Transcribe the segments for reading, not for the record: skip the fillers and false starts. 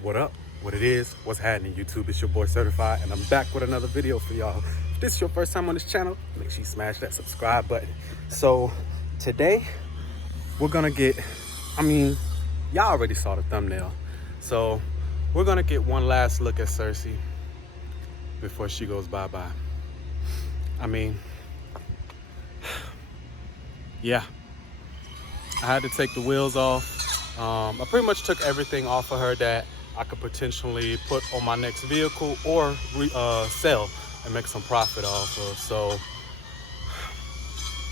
What up? What it is? What's happening, YouTube? It's your boy Srtfied, and I'm back with another video for y'all. If this is your first time on this channel, make sure you smash that subscribe button. So today we're gonna get, y'all already saw the thumbnail. So we're gonna get one last look at Cersei before she goes bye-bye. Yeah, I had to take the wheels off. I pretty much took everything off of her that I could potentially put on my next vehicle or sell and make some profit off of. So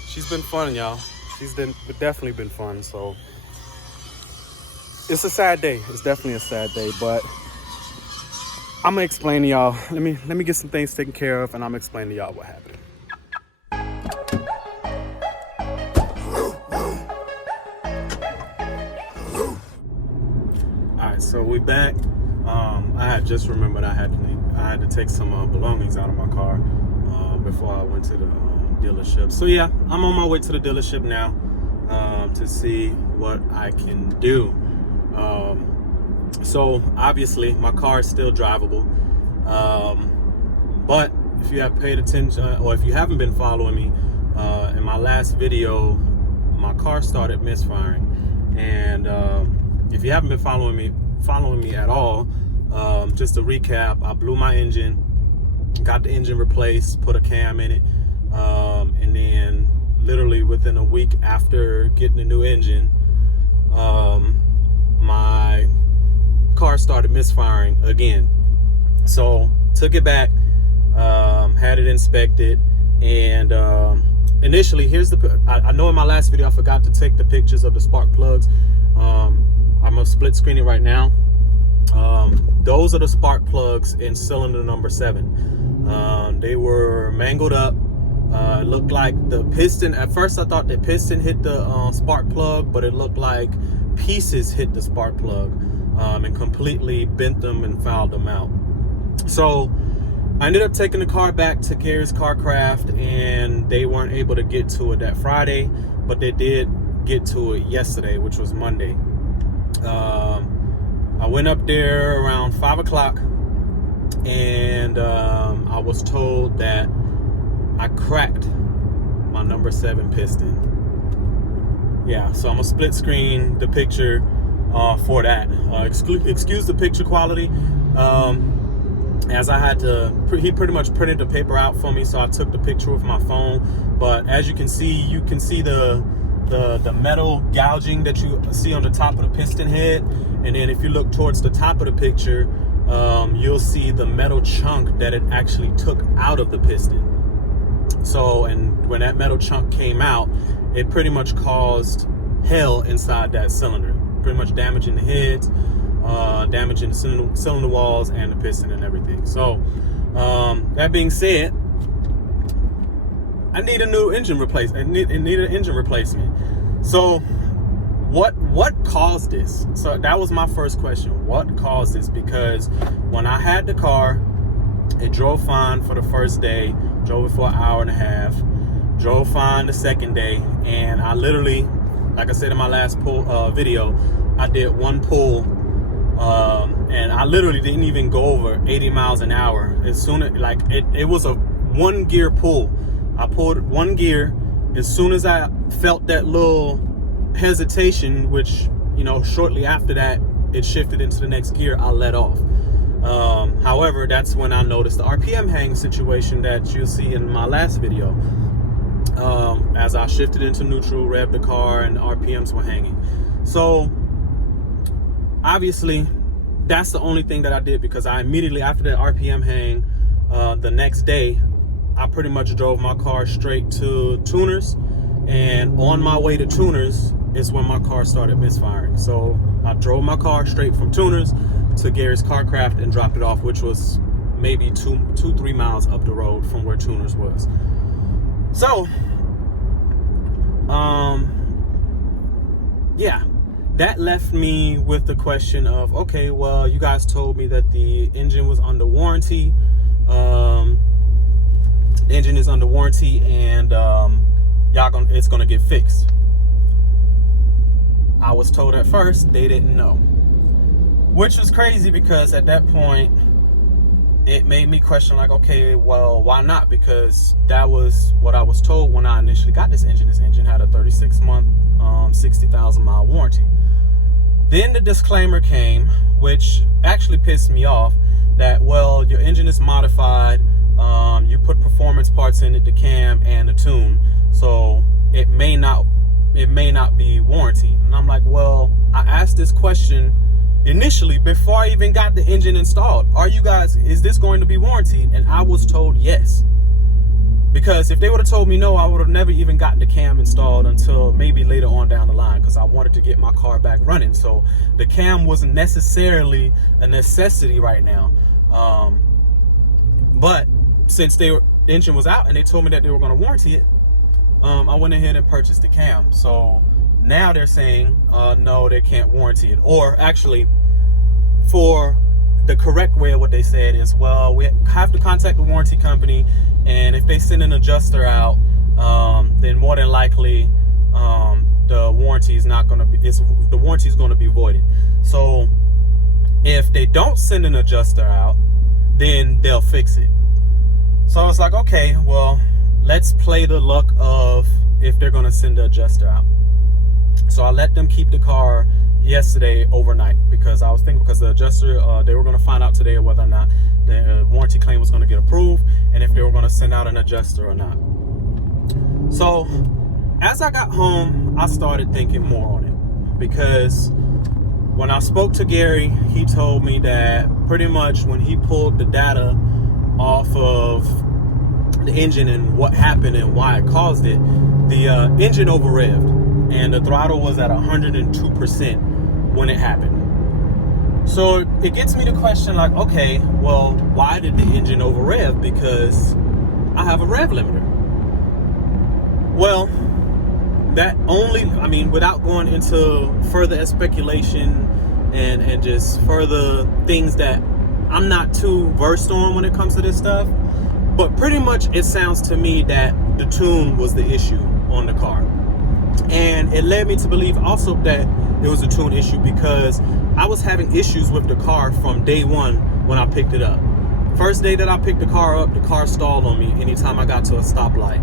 she's been fun, y'all. She's definitely been fun. So it's a sad day. It's definitely a sad day, but I'm gonna explain to y'all. Let me get some things taken care of, and I'm gonna explain to y'all what happened. So we back. I had just remembered I had to take some belongings out of my car before I went to the dealership. So yeah, I'm on my way to the dealership now to see what I can do. So obviously my car is still drivable, but if you have paid attention or if you haven't been following me, in my last video my car started misfiring, and if you haven't been following me at all, just to recap, I blew my engine, got the engine replaced, put a cam in it, and then literally within a week after getting the new engine, my car started misfiring again. So took it back, had it inspected, and initially, I know in my last video I forgot to take the pictures of the spark plugs. I'm gonna split screen it right now. Those are the spark plugs in cylinder number 7. They were mangled up. It looked like the piston, at first I thought the piston hit the spark plug, but it looked like pieces hit the spark plug and completely bent them and fouled them out. So I ended up taking the car back to Gary's Carcraft, and they weren't able to get to it that Friday, but they did get to it yesterday, which was Monday. I went up there around 5 o'clock, and I was told that I cracked my number 7 piston. Yeah, so I'm gonna split screen the picture for that. Excuse the picture quality, as I had to, he pretty much printed the paper out for me, so I took the picture with my phone. But as you can see the metal gouging that you see on the top of the piston head, and then if you look towards the top of the picture, you'll see the metal chunk that it actually took out of the piston. So, and when that metal chunk came out, it pretty much caused hell inside that cylinder, pretty much damaging the heads, damaging the cylinder walls and the piston and everything. So that being said, I need a new engine replacement. It needed an engine replacement. So what caused this? So that was my first question. What caused this? Because when I had the car, it drove fine for the first day, drove it for an hour and a half, drove fine the second day, and I literally, like I said in my last video, I did one pull, and I literally didn't even go over 80 miles an hour. As soon as, like, it was a 1 gear pull. I pulled 1 gear. As soon as I felt that little hesitation, which, you know, shortly after that, it shifted into the next gear, I let off. However, that's when I noticed the RPM hang situation that you'll see in my last video. As I shifted into neutral, revved the car, and the RPMs were hanging. So obviously, that's the only thing that I did, because I immediately, after that RPM hang, the next day, I pretty much drove my car straight to Tuners, and on my way to Tuners is when my car started misfiring. So I drove my car straight from Tuners to Gary's Carcraft and dropped it off, which was maybe 2-3 miles up the road from where Tuners was. So yeah, that left me with the question of, okay, well, you guys told me that the engine was under warranty. The engine is under warranty, and it's gonna get fixed. I was told at first they didn't know. which was crazy because at that point it made me question, like, okay, well, why not? Because that was what I was told when I initially got this engine. This engine had a 36-month 60,000 mile warranty. Then the disclaimer came, which actually pissed me off, that, well, your engine is modified, you put performance parts in it, the cam and the tune, so it may not be warranted. And I'm like, well, I asked this question initially before I even got the engine installed. Is this going to be warranted? And I was told yes. Because if they would have told me no, I would have never even gotten the cam installed until maybe later on down the line, because I wanted to get my car back running. So the cam wasn't necessarily a necessity right now. But since the engine was out and they told me that they were going to warranty it, I went ahead and purchased the cam. So now they're saying, no, they can't warranty it. Or actually, for the correct way of what they said is, well, we have to contact the warranty company, and if they send an adjuster out, then more than likely the warranty is going to be voided. So if they don't send an adjuster out, then they'll fix it. So I was like, okay, well, let's play the luck of if they're going to send the adjuster out. So I let them keep the car yesterday overnight, because I was thinking, because the adjuster, they were going to find out today whether or not the warranty claim was going to get approved and if they were going to send out an adjuster or not. So as I got home, I started thinking more on it, because when I spoke to Gary, he told me that pretty much when he pulled the data off of the engine and what happened and why it caused it, the engine over revved and the throttle was at 102% when it happened. So it gets me to question, like, okay, well, why did the engine over rev? Because I have a rev limiter. Well, that only, I mean, without going into further speculation and just further things that I'm not too versed on when it comes to this stuff, but pretty much it sounds to me that the tune was the issue on the car. And it led me to believe also that it was a tune issue, because I was having issues with the car from day one when I picked it up. First day that I picked the car up, the car stalled on me anytime I got to a stoplight.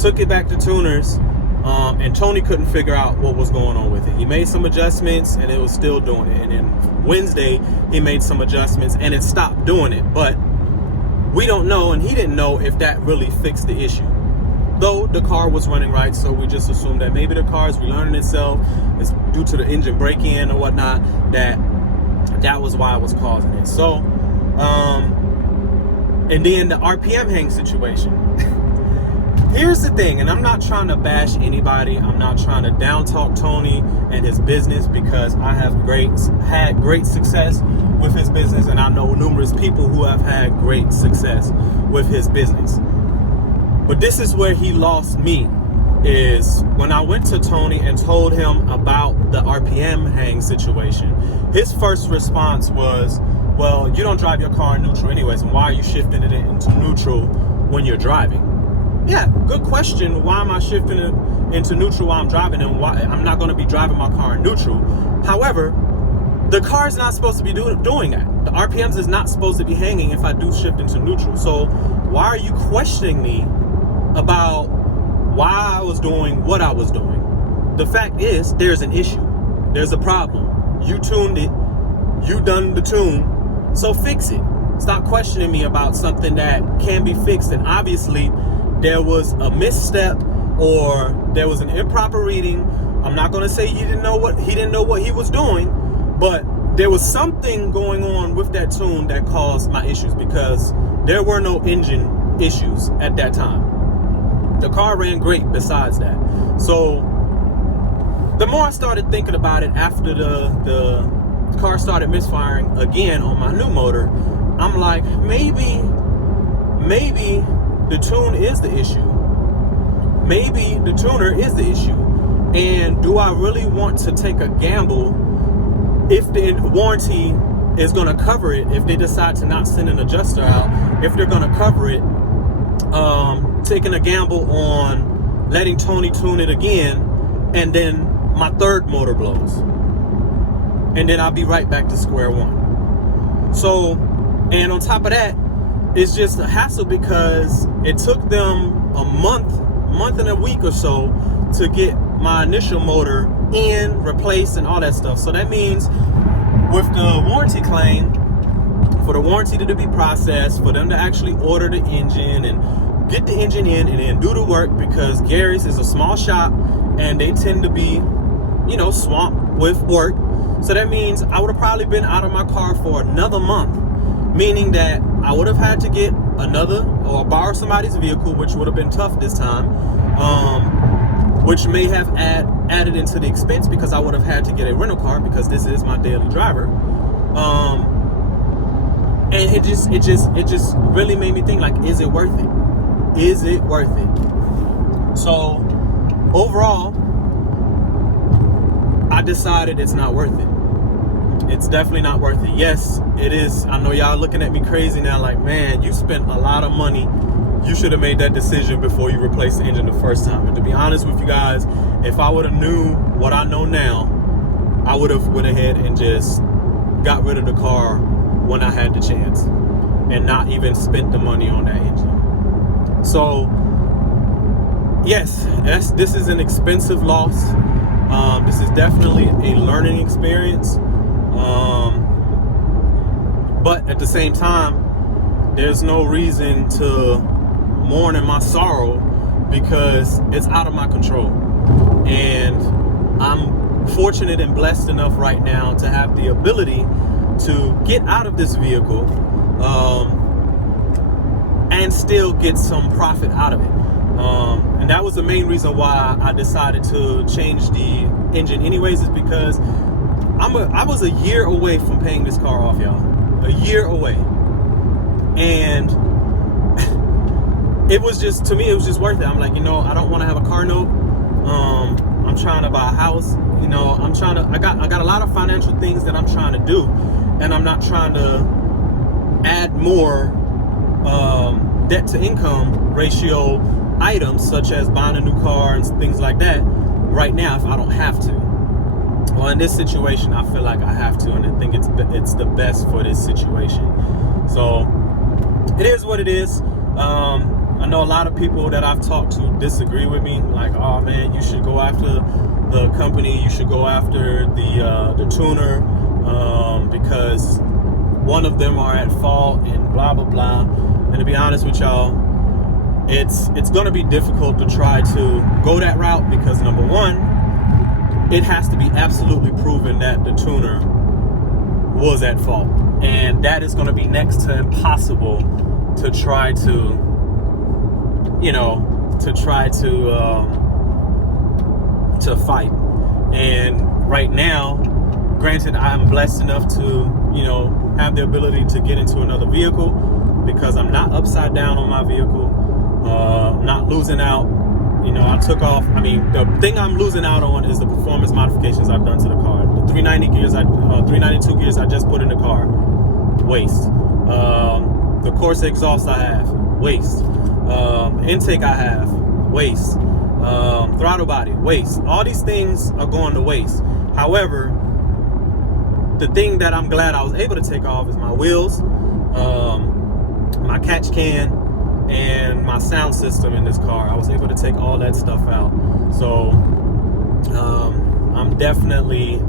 Took it back to tuners, and Tony couldn't figure out what was going on with it. He made some adjustments and it was still doing it. And then Wednesday, he made some adjustments and it stopped doing it. But we don't know, and he didn't know if that really fixed the issue. Though the car was running right, so we just assumed that maybe the car is relearning itself. It's due to the engine break-in or whatnot, that was why it was causing it. So, and then the RPM hang situation. Here's the thing, and I'm not trying to bash anybody. I'm not trying to down talk Tony and his business, because I have had great success with his business, and I know numerous people who have had great success with his business. But this is where he lost me, is when I went to Tony and told him about the RPM hang situation. His first response was, well, you don't drive your car in neutral anyways, and why are you shifting it into neutral when you're driving? Yeah, good question. Why am I shifting it into neutral while I'm driving, and why I'm not going to be driving my car in neutral? However, the car is not supposed to be doing that. The RPMs is not supposed to be hanging if I do shift into neutral. So why are you questioning me about why I was doing what I was doing? The fact is, there's an issue. There's a problem. You tuned it. You done the tune. So fix it. Stop questioning me about something that can be fixed. And obviously, there was a misstep or there was an improper reading. I'm not going to say he didn't know what he was doing, but there was something going on with that tune that caused my issues, because there were no engine issues at that time. The car ran great besides that. So the more I started thinking about it after the car started misfiring again on my new motor, I'm like, maybe the tune is the issue. Maybe the tuner is the issue. And do I really want to take a gamble if the warranty is going to cover it, if they decide to not send an adjuster out, if they're going to cover it, taking a gamble on letting Tony tune it again, and then my third motor blows? and then I'll be right back to square one. So, and on top of that, it's just a hassle because it took them a month and a week or so to get my initial motor in, replaced, and all that stuff. So that means with the warranty claim, for the warranty to be processed, for them to actually order the engine and get the engine in and then do the work, because Gary's is a small shop and they tend to be, you know, swamped with work. So that means I would have probably been out of my car for another month, meaning that I would have had to get another or borrow somebody's vehicle, which would have been tough this time, which may have added into the expense because I would have had to get a rental car because this is my daily driver. And it just really made me think, like, is it worth it? Is it worth it? So overall, I decided it's not worth it. It's definitely not worth it. Yes, it is. I know y'all looking at me crazy now, like, man, you spent a lot of money. You should have made that decision before you replaced the engine the first time. And to be honest with you guys, if I would have knew what I know now, I would have went ahead and just got rid of the car when I had the chance and not even spent the money on that engine. So yes, this is an expensive loss. This is definitely a learning experience. But at the same time, there's no reason to mourn in my sorrow because it's out of my control. And I'm fortunate and blessed enough right now to have the ability to get out of this vehicle and still get some profit out of it. And that was the main reason why I decided to change the engine anyways, is because I was a year away from paying this car off, y'all. A year away. And it was just, to me, it was just worth it. I'm like, you know, I don't want to have a car note. I'm trying to buy a house. You know, I got a lot of financial things that I'm trying to do. And I'm not trying to add more debt to income ratio items, such as buying a new car and things like that right now if I don't have to. Well, in this situation, I feel like I have to, and I think it's the best for this situation. So it is what it is. I know a lot of people that I've talked to disagree with me, like, oh man, you should go after the company, you should go after the tuner, because one of them are at fault and blah blah blah. And to be honest with y'all, it's going to be difficult to try to go that route because, number one, it has to be absolutely proven that the tuner was at fault, and that is going to be next to impossible to try to, you know, to fight. And right now, granted, I'm blessed enough to, you know, have the ability to get into another vehicle because I'm not upside down on my vehicle. I'm not losing out. You know, I took off. I mean, the thing I'm losing out on is the performance modifications I've done to the car. The 392 gears I just put in the car, waste. The Corsa exhaust I have, waste. Intake I have, waste. Throttle body, waste. All these things are going to waste. However, the thing that I'm glad I was able to take off is my wheels, my catch can, and my sound system in this car. I was able to take all that stuff out. So I'm definitely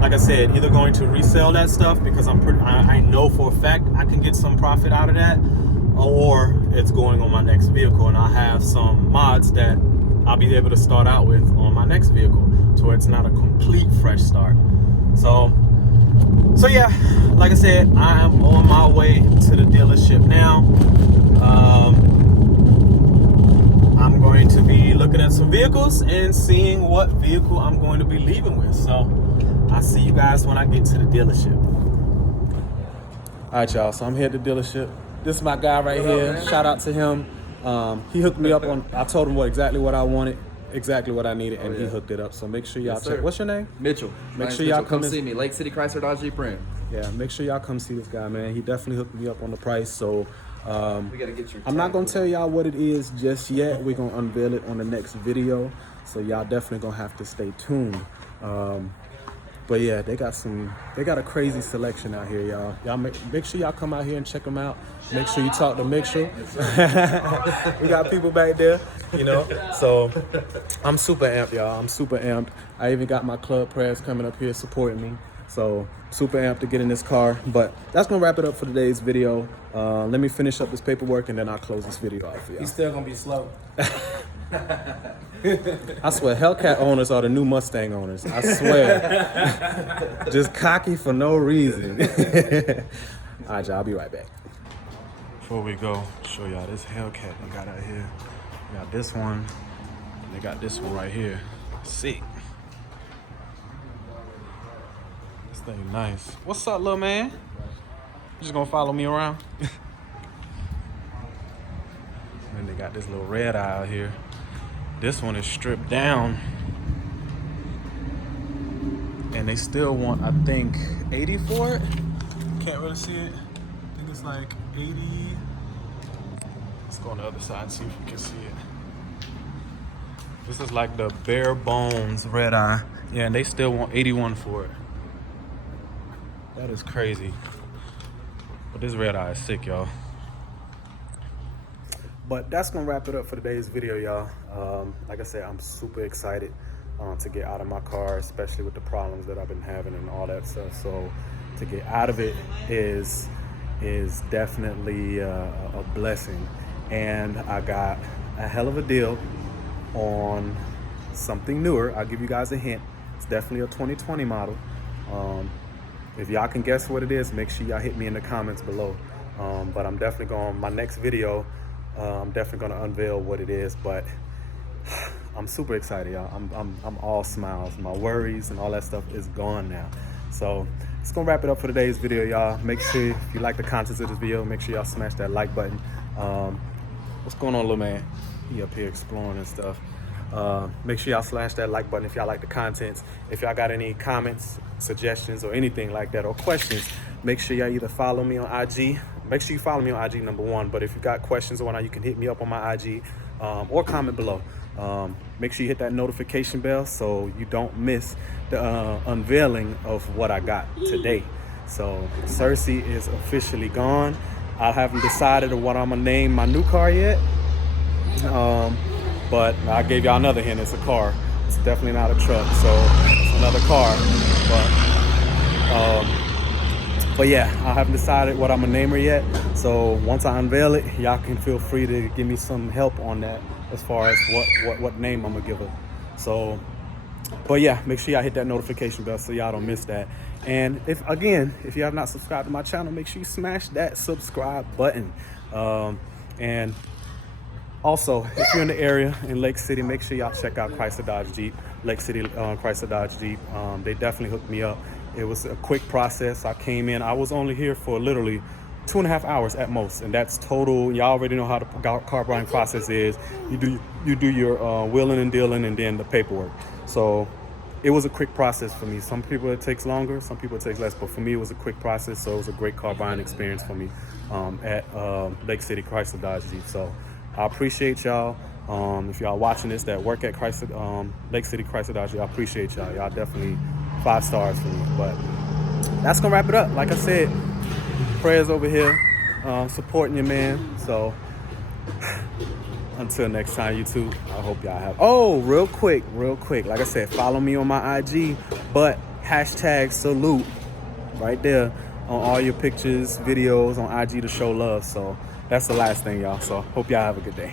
like I said, either going to resell that stuff because I know for a fact I can get some profit out of that, or it's going on my next vehicle, and I have some mods that I'll be able to start out with on my next vehicle, to where it's not a complete fresh start. So yeah, like I said, I am on my way to the dealership now. I'm going to be looking at some vehicles and seeing what vehicle I'm going to be leaving with. So I'll see you guys when I get to the dealership. All right, y'all, so I'm here at the dealership. This is my guy right here. Shout out to him. He hooked me up on, I told him exactly what I wanted, exactly what I needed, and he hooked it up. So make sure y'all check. What's your name? Mitchell. Make sure y'all come see me. Lake City Chrysler Dodge Jeep Ram. Yeah, make sure y'all come see this guy, man. He definitely hooked me up on the price. So we gotta get your I'm not gonna tell y'all what it is just yet. We're gonna unveil it on the next video. So y'all definitely gonna have to stay tuned. But yeah, they got a crazy selection out here, y'all. Y'all make sure y'all come out here and check them out. Make sure you talk to Mitchell. We got people back there, you know. So I'm super amped, y'all. I'm super amped. I even got my club press coming up here supporting me. So super amped to get in this car. But that's gonna wrap it up for today's video. Let me finish up this paperwork and then I'll close this video off for y'all. He's still gonna be slow. I swear, Hellcat owners are the new Mustang owners. I swear. Just cocky for no reason. All right, y'all, I'll be right back. Before we go, show y'all this Hellcat they got out here. They got this one, and they got this one right here. Sick. This thing nice. What's up, little man? You just gonna follow me around? And they got this little red eye out here. This one is stripped down. And they still want, I think, 80 for it. Can't really see it. I think it's like 80. Let's go on the other side and see if we can see it. This is like the bare bones red eye. Yeah, and they still want 81 for it. That is crazy. But this red eye is sick, y'all. But that's gonna wrap it up for today's video, y'all. Like I said, I'm super excited to get out of my car, especially with the problems that I've been having and all that stuff. So to get out of it is definitely a blessing. And I got a hell of a deal on something newer. I'll give you guys a hint. It's definitely a 2020 model. If y'all can guess what it is, make sure y'all hit me in the comments below. But I'm definitely going, my next video, I'm definitely gonna unveil what it is, but I'm super excited, y'all. I'm all smiles. My worries and all that stuff is gone now. So it's gonna wrap it up for today's video, y'all. Make sure if you like the contents of this video, make sure y'all smash that like button. What's going on, little man? He up here exploring and stuff. Make sure y'all slash that like button if y'all like the contents. If y'all got any comments, suggestions, or anything like that, or questions, make sure y'all either follow me on IG. Make sure you follow me on IG, #1. But if you got questions or whatnot, you can hit me up on my IG or comment below. Make sure you hit that notification bell so you don't miss the unveiling of what I got today. So Cersei is officially gone. I haven't decided on what I'm gonna name my new car yet. But I gave y'all another hint. It's a car. It's definitely not a truck, so it's another car. But yeah, I haven't decided what I'm gonna name her yet. So once I unveil it, y'all can feel free to give me some help on that as far as what name I'm gonna give her. So, but yeah, make sure y'all hit that notification bell so y'all don't miss that. And if you have not subscribed to my channel, make sure you smash that subscribe button. And also, if you're in the area in Lake City, make sure y'all check out Chrysler Dodge Jeep, Lake City Chrysler Dodge Jeep. They definitely hooked me up. It was a quick process. I came in, I was only here for literally 2.5 hours at most, and that's total. Y'all already know how the car buying process is. You do your wheeling and dealing and then the paperwork. So it was a quick process for me. Some people it takes longer, some people it takes less, but for me it was a quick process. So it was a great car buying experience for me at Lake City Chrysler Dodge Jeep. So I appreciate y'all. If y'all watching this that work at Lake City Chrysler Dodge Jeep, I appreciate y'all. Y'all definitely 5 stars for me. But that's gonna wrap it up. Like I said, prayers over here, supporting your man. So until next time, YouTube, I hope y'all have. Oh, real quick. Like I said, follow me on my IG, but #salute right there on all your pictures, videos on IG to show love. So that's the last thing, y'all. So hope y'all have a good day.